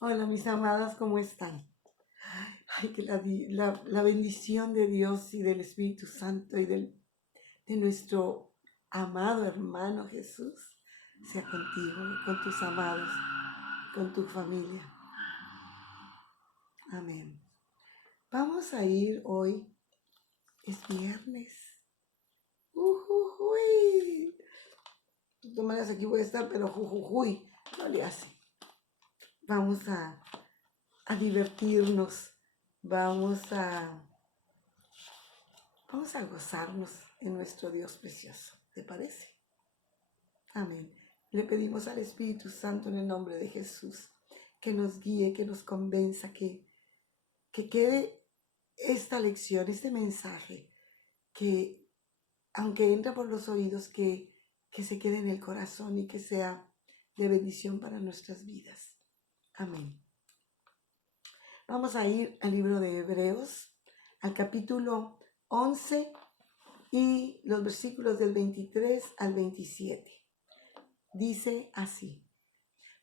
Hola, mis amadas, ¿cómo están? Ay, que la bendición de Dios y del Espíritu Santo de nuestro amado hermano Jesús sea contigo y con tus amados, con tu familia. Amén. Vamos a ir hoy, es viernes. Ujujuy. De todas maneras aquí voy a estar, pero jujujuy, no le hace. Vamos a divertirnos, vamos a Vamos a gozarnos en nuestro Dios precioso. ¿Te parece? Amén. Le pedimos al Espíritu Santo en el nombre de Jesús que nos guíe, que nos convenza, que quede esta lección, este mensaje, que aunque entra por los oídos, que se quede en el corazón y que sea de bendición para nuestras vidas. Amén. Vamos a ir al libro de Hebreos, al capítulo 11 y los versículos del 23 al 27. Dice así: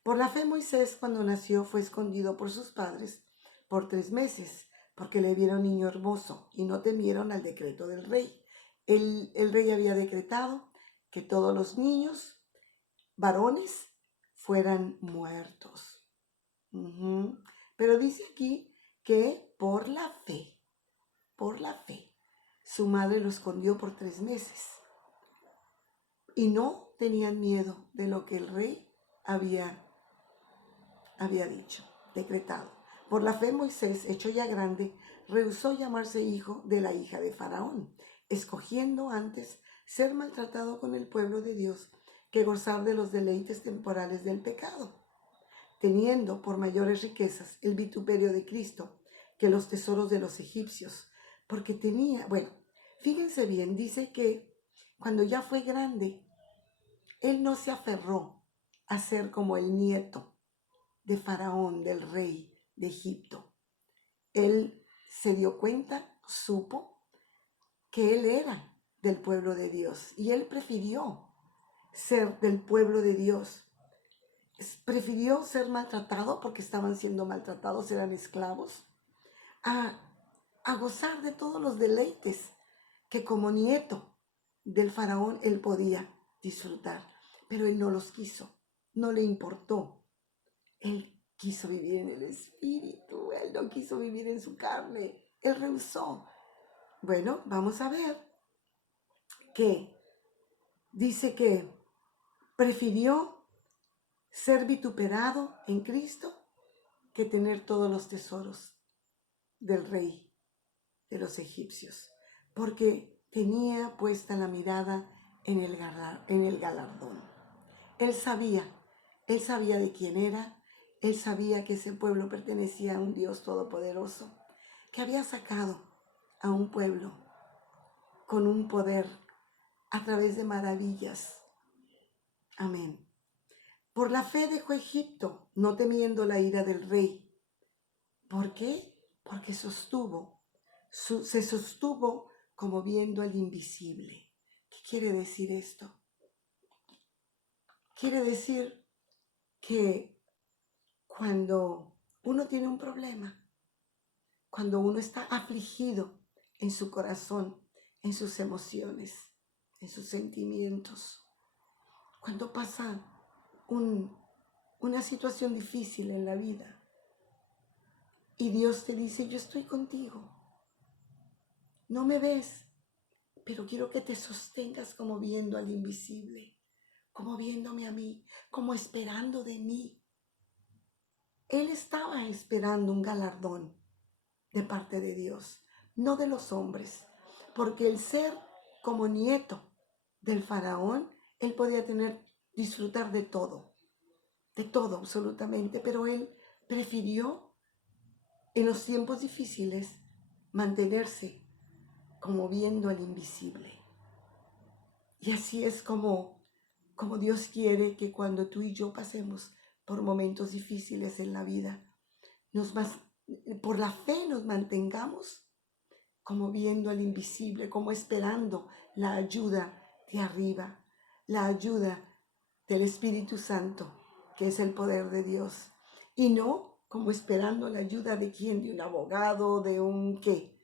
por la fe Moisés, cuando nació, fue escondido por sus padres por 3 meses, porque le vieron niño hermoso y no temieron al decreto del rey. El rey había decretado que todos los niños varones fueran muertos. Pero dice aquí que por la fe, su madre lo escondió por 3 meses. Y no tenían miedo de lo que el rey había dicho, decretado. Por la fe Moisés, hecho ya grande, rehusó llamarse hijo de la hija de Faraón, escogiendo antes ser maltratado con el pueblo de Dios que gozar de los deleites temporales del pecado, teniendo por mayores riquezas el vituperio de Cristo que los tesoros de los egipcios, porque tenía, fíjense bien, dice que cuando ya fue grande, él no se aferró a ser como el nieto de Faraón, del rey de Egipto. Él se dio cuenta, supo que él era del pueblo de Dios y él prefirió ser del pueblo de Dios. Prefirió ser maltratado porque estaban siendo maltratados, eran esclavos, a gozar de todos los deleites que como nieto del faraón él podía disfrutar. Pero él no los quiso, no le importó. Él quiso vivir en el espíritu, él no quiso vivir en su carne, él rehusó. Bueno, vamos a ver que dice que prefirió ser vituperado en Cristo que tener todos los tesoros del rey de los egipcios, porque tenía puesta la mirada en el galardón. Él sabía de quién era, él sabía que ese pueblo pertenecía a un Dios todopoderoso, que había sacado a un pueblo con un poder a través de maravillas. Amén. Por la fe dejó Egipto, no temiendo la ira del rey. ¿Por qué? Porque se sostuvo como viendo al invisible. ¿Qué quiere decir esto? Quiere decir que cuando uno tiene un problema, cuando uno está afligido en su corazón, en sus emociones, en sus sentimientos, cuando pasa una situación difícil en la vida y Dios te dice: yo estoy contigo, no me ves, pero quiero que te sostengas como viendo al invisible, como viéndome a mí, como esperando de mí. Él estaba esperando un galardón de parte de Dios, no de los hombres, porque el ser como nieto del faraón, él podía disfrutar de todo absolutamente, pero él prefirió en los tiempos difíciles mantenerse como viendo al invisible. Y así es como Dios quiere que cuando tú y yo pasemos por momentos difíciles en la vida, por la fe nos mantengamos como viendo al invisible, como esperando la ayuda de arriba, la ayuda del Espíritu Santo, que es el poder de Dios. Y no como esperando la ayuda de quién, de un abogado, de un qué,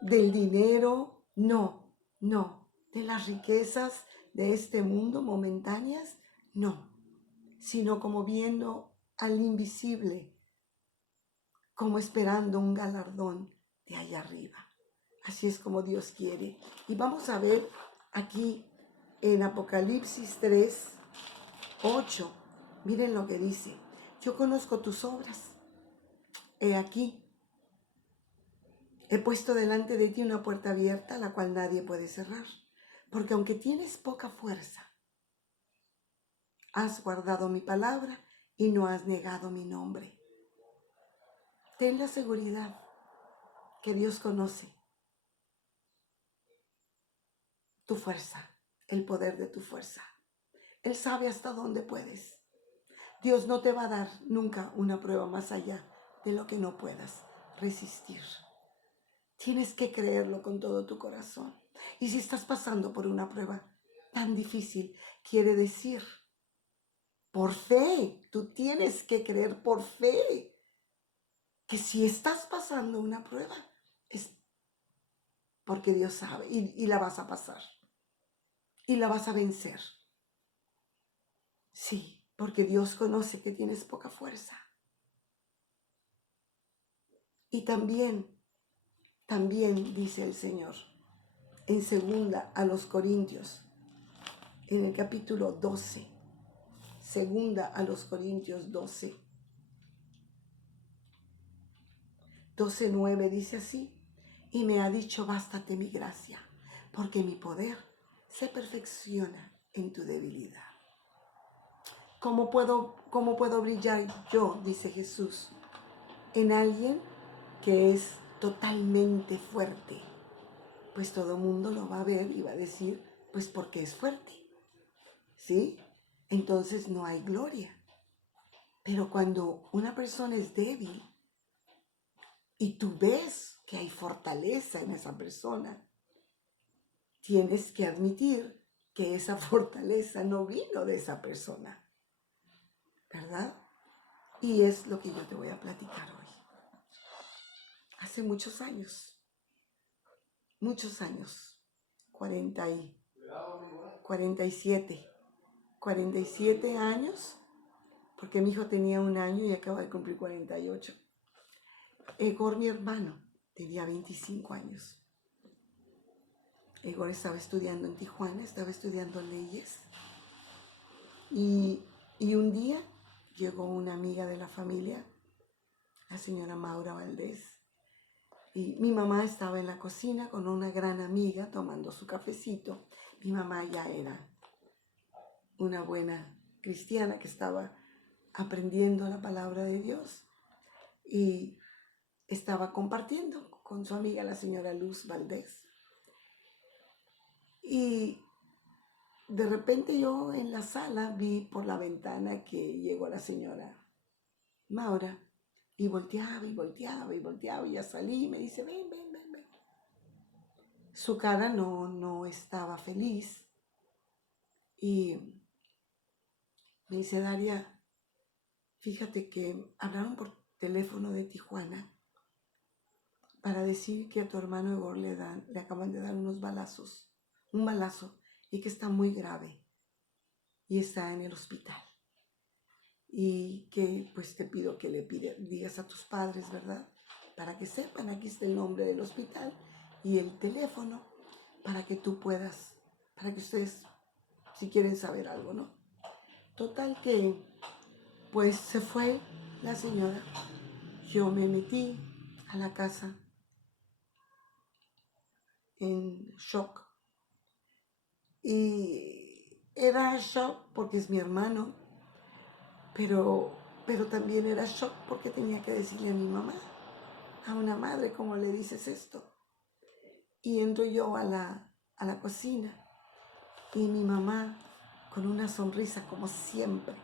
del dinero, no, no, de las riquezas de este mundo momentáneas, no, sino como viendo al invisible, como esperando un galardón de allá arriba. Así es como Dios quiere. Y vamos a ver aquí en Apocalipsis 3, 8. Miren lo que dice. Yo conozco tus obras. He aquí, he puesto delante de ti una puerta abierta, la cual nadie puede cerrar. Porque aunque tienes poca fuerza, has guardado mi palabra y no has negado mi nombre. Ten la seguridad que Dios conoce tu fuerza, el poder de tu fuerza. Él sabe hasta dónde puedes. Dios no te va a dar nunca una prueba más allá de lo que no puedas resistir. Tienes que creerlo con todo tu corazón. Y si estás pasando por una prueba tan difícil, quiere decir, por fe, tú tienes que creer por fe, que si estás pasando una prueba, es porque Dios sabe y la vas a pasar. Y la vas a vencer. Sí, porque Dios conoce que tienes poca fuerza. Y también dice el Señor en segunda a los Corintios, en el capítulo 12, segunda a los Corintios 12, 12:9 dice así, y me ha dicho, bástate mi gracia, porque mi poder se perfecciona en tu debilidad. ¿Cómo puedo brillar yo, dice Jesús, en alguien que es totalmente fuerte? Pues todo el mundo lo va a ver y va a decir, pues porque es fuerte, ¿sí? Entonces no hay gloria. Pero cuando una persona es débil y tú ves que hay fortaleza en esa persona, tienes que admitir que esa fortaleza no vino de esa persona, ¿verdad? Y es lo que yo te voy a platicar hoy. Hace muchos años, 47 años, porque mi hijo tenía 1 año y acaba de cumplir 48. Egor, mi hermano, tenía 25 años. Egor estaba estudiando en Tijuana, estaba estudiando leyes. Y un día llegó una amiga de la familia, la señora Maura Valdés. Y mi mamá estaba en la cocina con una gran amiga tomando su cafecito. Mi mamá ya era una buena cristiana que estaba aprendiendo la palabra de Dios y estaba compartiendo con su amiga la señora Luz Valdés. Y de repente yo en la sala vi por la ventana que llegó la señora Maura y volteaba y volteaba y volteaba y ya salí y me dice, ven, ven, ven, ven. Su cara no estaba feliz y me dice, Daria, fíjate que hablaron por teléfono de Tijuana para decir que a tu hermano Egor le acaban de dar un balazo, y que está muy grave y está en el hospital. Y que pues te pido que digas a tus padres, ¿verdad? Para que sepan, aquí está el nombre del hospital y el teléfono para que tú puedas, para que ustedes, si quieren saber algo, ¿no? Total que pues se fue la señora. Yo me metí a la casa en shock. Y era shock porque es mi hermano, pero también era shock porque tenía que decirle a mi mamá, a una madre, ¿cómo le dices esto? Y entro yo a la cocina y mi mamá, con una sonrisa como siempre,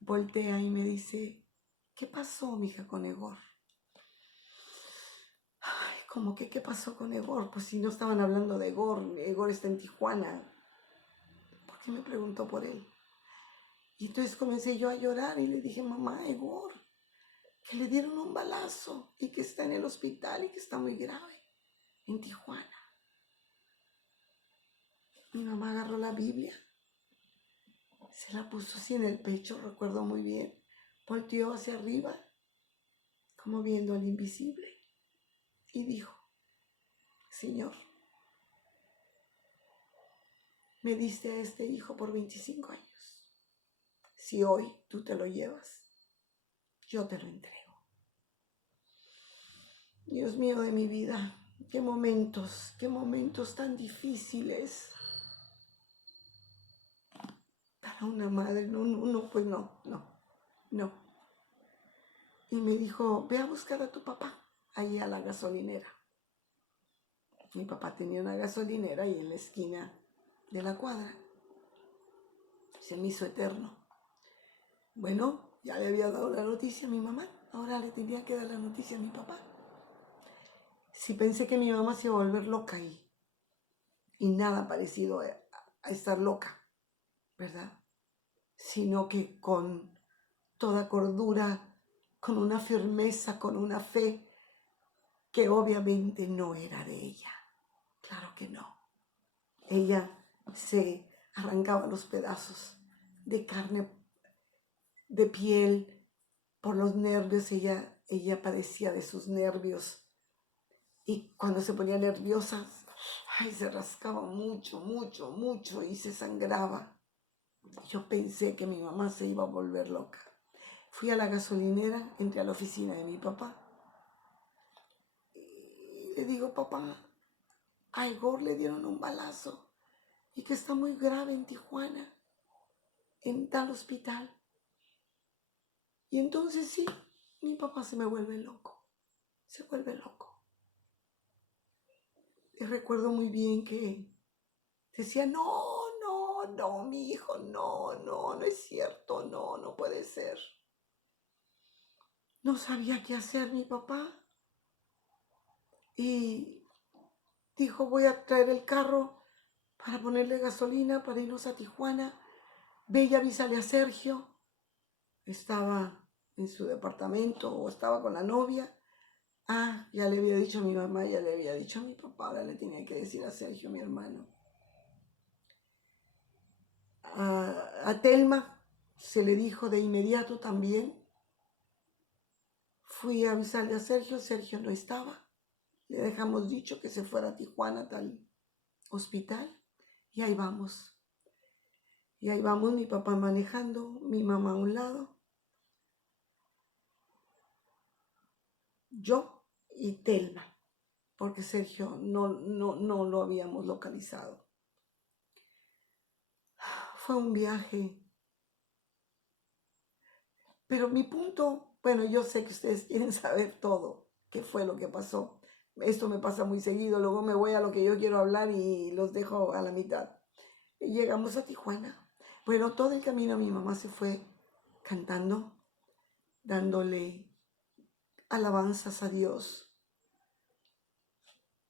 voltea y me dice, ¿qué pasó, mija, con Egor? Ay, ¿cómo que qué pasó con Egor? Pues si no estaban hablando de Egor, Egor está en Tijuana. ¿Por qué me preguntó por él? Y entonces comencé yo a llorar y le dije, mamá, Egor, que le dieron un balazo y que está en el hospital y que está muy grave en Tijuana. Mi mamá agarró la Biblia, se la puso así en el pecho, recuerdo muy bien, volteó hacia arriba, como viendo al invisible, y dijo, Señor, me diste a este hijo por 25 años. Si hoy tú te lo llevas, yo te lo entrego. Dios mío de mi vida, qué momentos tan difíciles para una madre. No, pues no. Y me dijo, ve a buscar a tu papá ahí a la gasolinera. Mi papá tenía una gasolinera ahí en la esquina de la cuadra. Se me hizo eterno. Bueno, ya le había dado la noticia a mi mamá, ahora le tenía que dar la noticia a mi papá. Sí pensé que mi mamá se iba a volver loca y nada parecido a estar loca, ¿verdad? Sino que con toda cordura, con una firmeza, con una fe que obviamente no era de ella. Claro que no. Ella se arrancaba los pedazos de carne, de piel, por los nervios. Ella padecía de sus nervios. Y cuando se ponía nerviosa, se rascaba mucho y se sangraba. Yo pensé que mi mamá se iba a volver loca. Fui a la gasolinera, entré a la oficina de mi papá y le digo, papá, a Egor le dieron un balazo y que está muy grave en Tijuana, en tal hospital. Y entonces sí, mi papá se vuelve loco. Y recuerdo muy bien que decía, no, mi hijo, no es cierto, no puede ser. No sabía qué hacer mi papá. Y dijo, voy a traer el carro para ponerle gasolina, para irnos a Tijuana. Ve y avísale a Sergio. Estaba en su departamento o estaba con la novia. Ya le había dicho a mi mamá, ya le había dicho a mi papá, ahora le tenía que decir a Sergio, mi hermano. A Telma se le dijo de inmediato también. Fui a avisarle a Sergio, Sergio no estaba. Le dejamos dicho que se fuera a Tijuana, tal hospital, y ahí vamos. Mi papá manejando, mi mamá a un lado, yo y Telma, porque Sergio no lo habíamos localizado. Fue un viaje. Pero mi punto, bueno, yo sé que ustedes quieren saber todo, qué fue lo que pasó. Esto me pasa muy seguido, luego me voy a lo que yo quiero hablar y los dejo a la mitad. Llegamos a Tijuana. Bueno, todo el camino mi mamá se fue cantando, dándole alabanzas a Dios.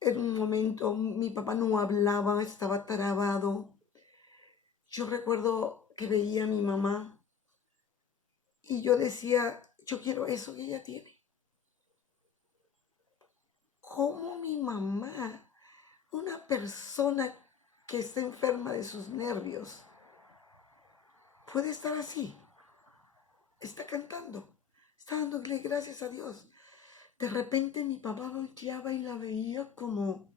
En un momento mi papá no hablaba, estaba trabado. Yo recuerdo que veía a mi mamá y yo decía, yo quiero eso que ella tiene. ¿Cómo mi mamá, una persona que está enferma de sus nervios, puede estar así? Está cantando, está dándole gracias a Dios. De repente mi papá volteaba y la veía como,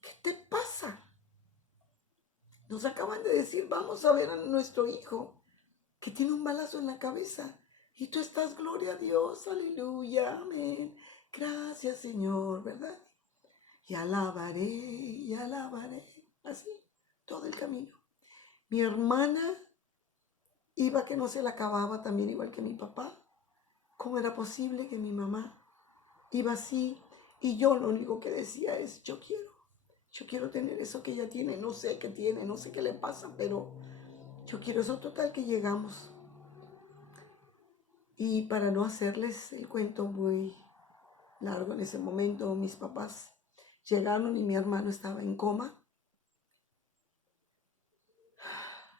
¿qué te pasa? Nos acaban de decir, vamos a ver a nuestro hijo que tiene un balazo en la cabeza. Y tú estás, gloria a Dios, aleluya, amén. Gracias, Señor, ¿verdad? Y alabaré, así, todo el camino. Mi hermana iba que no se la acababa también, igual que mi papá. ¿Cómo era posible que mi mamá iba así? Y yo lo único que decía es, yo quiero tener eso que ella tiene. No sé qué tiene, no sé qué le pasa, pero yo quiero eso. Total que llegamos. Y para no hacerles el cuento muy largo, en ese momento mis papás llegaron y mi hermano estaba en coma.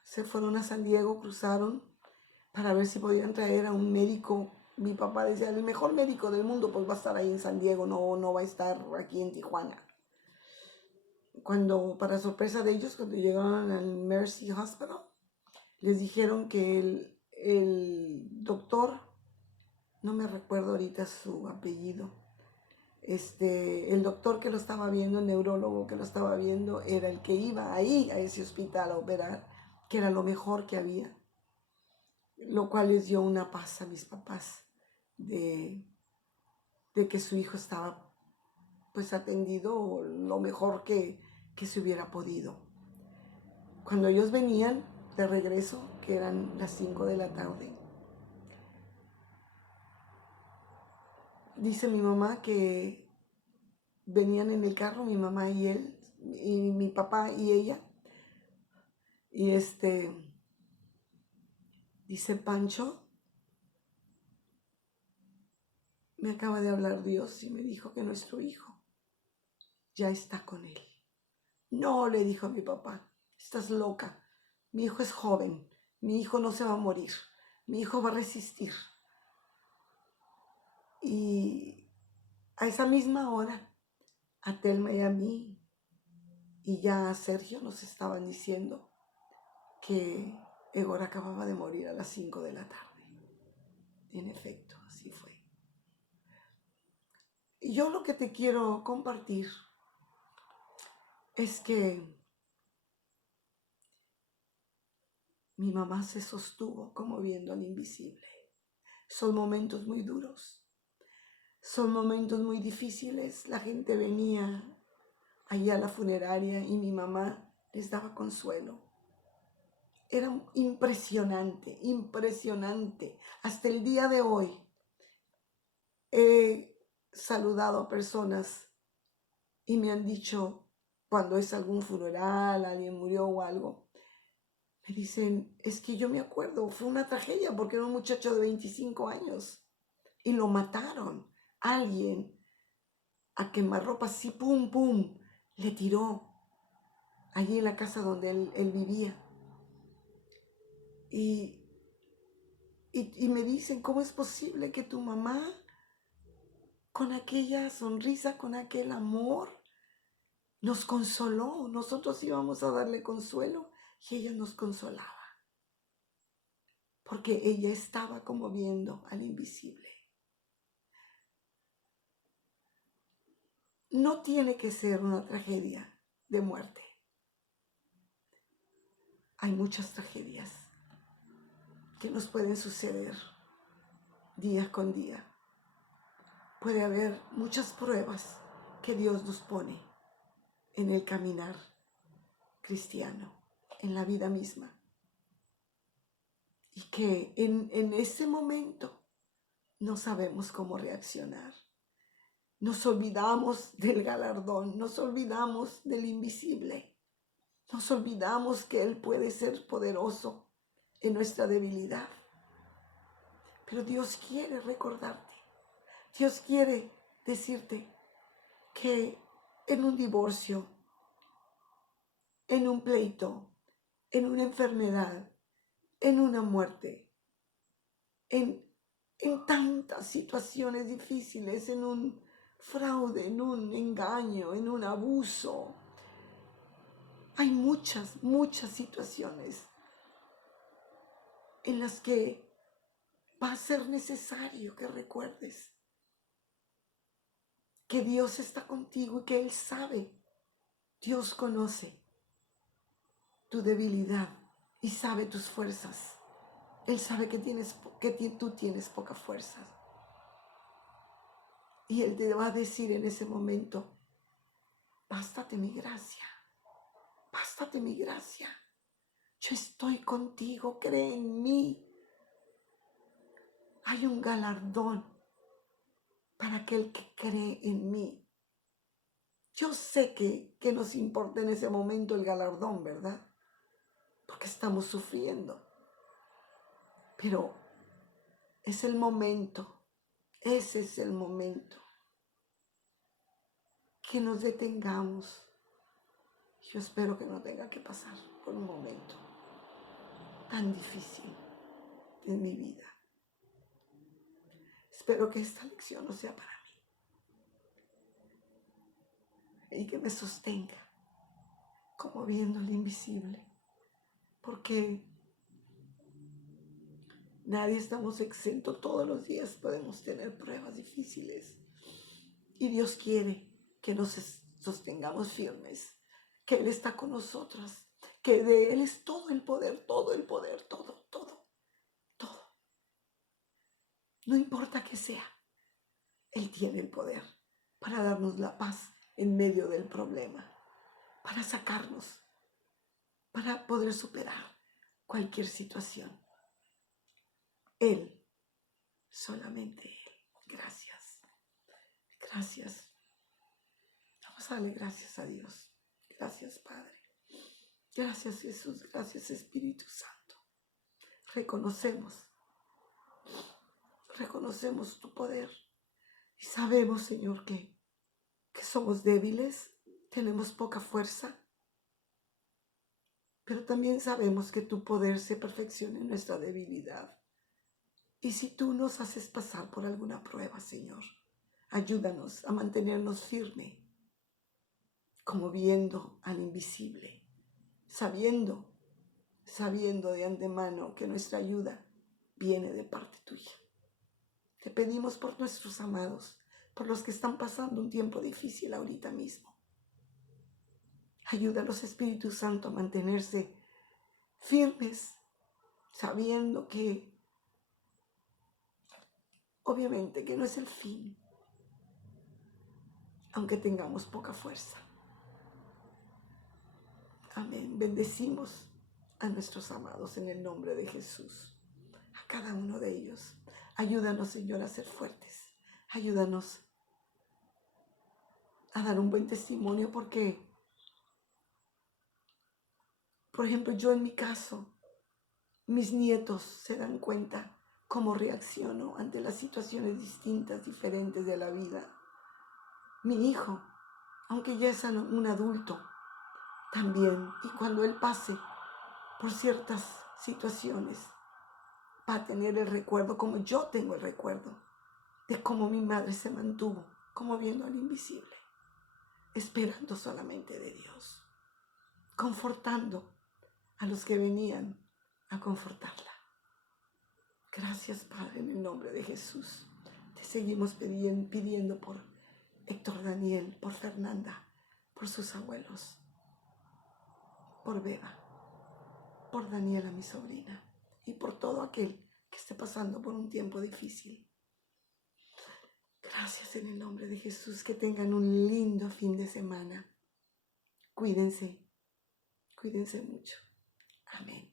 Se fueron a San Diego, cruzaron para ver si podían traer a un médico. Mi papá decía, el mejor médico del mundo pues va a estar ahí en San Diego, no va a estar aquí en Tijuana. Cuando, para sorpresa de ellos, cuando llegaron al Mercy Hospital, les dijeron que el doctor, no me recuerdo ahorita su apellido, el doctor que lo estaba viendo, el neurólogo que lo estaba viendo, era el que iba ahí a ese hospital a operar, que era lo mejor que había, lo cual les dio una paz a mis papás de que su hijo estaba pues atendido lo mejor que se hubiera podido. Cuando ellos venían de regreso, que eran las 5 de la tarde, dice mi mamá que venían en el carro, mi mamá y él, y mi papá y ella, y dice Pancho, me acaba de hablar Dios y me dijo que nuestro hijo ya está con él. No, le dijo a mi papá, estás loca, mi hijo es joven, mi hijo no se va a morir, mi hijo va a resistir. Y a esa misma hora, a Telma y a mí, y ya a Sergio nos estaban diciendo que Egor acababa de morir a las 5 de la tarde. En efecto, así fue. Y yo lo que te quiero compartir es que mi mamá se sostuvo como viendo al invisible. Son momentos muy duros, son momentos muy difíciles. La gente venía allá a la funeraria y mi mamá les daba consuelo. Era impresionante, impresionante. Hasta el día de hoy he saludado a personas y me han dicho, cuando es algún funeral, alguien murió o algo, me dicen, es que yo me acuerdo, fue una tragedia porque era un muchacho de 25 años y lo mataron. Alguien a quemarropa así, pum, pum, le tiró allí en la casa donde él vivía. Y me dicen, ¿cómo es posible que tu mamá, con aquella sonrisa, con aquel amor, nos consoló? Nosotros íbamos a darle consuelo y ella nos consolaba, porque ella estaba como viendo al invisible. No tiene que ser una tragedia de muerte. Hay muchas tragedias que nos pueden suceder día con día. Puede haber muchas pruebas que Dios nos pone en el caminar cristiano, en la vida misma. Y que en ese momento no sabemos cómo reaccionar. Nos olvidamos del galardón, nos olvidamos del invisible, nos olvidamos que Él puede ser poderoso en nuestra debilidad. Pero Dios quiere recordarte, Dios quiere decirte que en un divorcio, en un pleito, en una enfermedad, en una muerte, en tantas situaciones difíciles, en un fraude, en un engaño, en un abuso. Hay muchas, muchas situaciones en las que va a ser necesario que recuerdes que Dios está contigo y que Él sabe. Dios conoce tu debilidad y sabe tus fuerzas. Él sabe que tú tienes poca fuerza. Y Él te va a decir en ese momento, bástate mi gracia, bástate mi gracia. Yo estoy contigo, cree en mí. Hay un galardón para aquel que cree en mí. Yo sé que nos importa en ese momento el galardón, ¿verdad? Porque estamos sufriendo. Pero es el momento, ese es el momento que nos detengamos. Yo espero que no tenga que pasar por un momento tan difícil en mi vida. Espero que esta lección no sea para mí y que me sostenga como viendo el invisible, porque nadie estamos exentos. Todos los días podemos tener pruebas difíciles y Dios quiere que nos sostengamos firmes, que Él está con nosotros, que de Él es todo el poder, todo el poder, todo, todo, todo. No importa qué sea, Él tiene el poder para darnos la paz en medio del problema, para sacarnos, para poder superar cualquier situación. Él, solamente Él. Gracias, gracias. Vamos a darle gracias a Dios. Gracias, Padre. Gracias, Jesús. Gracias, Espíritu Santo. Reconocemos tu poder y sabemos, Señor, que somos débiles, tenemos poca fuerza, pero también sabemos que tu poder se perfecciona en nuestra debilidad. Y si tú nos haces pasar por alguna prueba, Señor, ayúdanos a mantenernos firmes, como viendo al invisible, sabiendo de antemano que nuestra ayuda viene de parte tuya. Te pedimos por nuestros amados, por los que están pasando un tiempo difícil ahorita mismo. Ayúdanos, Espíritu Santo, a mantenerse firmes, sabiendo que obviamente que no es el fin, aunque tengamos poca fuerza. Amén. Bendecimos a nuestros amados en el nombre de Jesús, a cada uno de ellos. Ayúdanos, Señor, a ser fuertes. Ayúdanos a dar un buen testimonio, porque, por ejemplo, yo en mi caso, mis nietos se dan cuenta cómo reacciono ante las situaciones distintas, diferentes de la vida. Mi hijo, aunque ya es un adulto, también, y cuando él pase por ciertas situaciones, va a tener el recuerdo, como yo tengo el recuerdo, de cómo mi madre se mantuvo, como viendo al invisible, esperando solamente de Dios, confortando a los que venían a confortarla. Gracias, Padre, en el nombre de Jesús. Te seguimos pidiendo por Héctor Daniel, por Fernanda, por sus abuelos, por Beba, por Daniela, mi sobrina, y por todo aquel que esté pasando por un tiempo difícil. Gracias en el nombre de Jesús. Que tengan un lindo fin de semana. Cuídense mucho. Amén.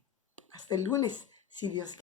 Hasta el lunes, si Dios quiere.